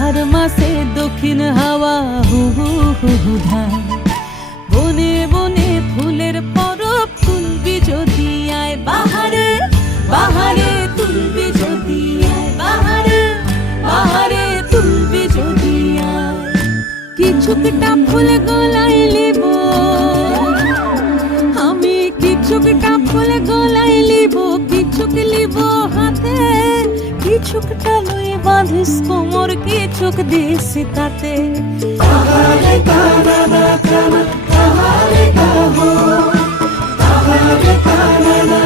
আহার মাসে দক্ষিণ হাওয়া হু হু হু হু ধায়। বনে বনে ফুলের পরব তুলবি যদি আয় বাহারে বাহারে তুলবি যদি আয় বাহারে বাহারে তুলবি যদি আয়। কিছুকটা ফুল গলায় লিব আমি, কিছুকটা ফুল গলায় লিব, কিছুক লিব হাতে, কিছুকটা লই বাঁধিস কোমর, কিছুক দিস তাতে। তাহারে তারা তাহারে তাহো তাহারে তারা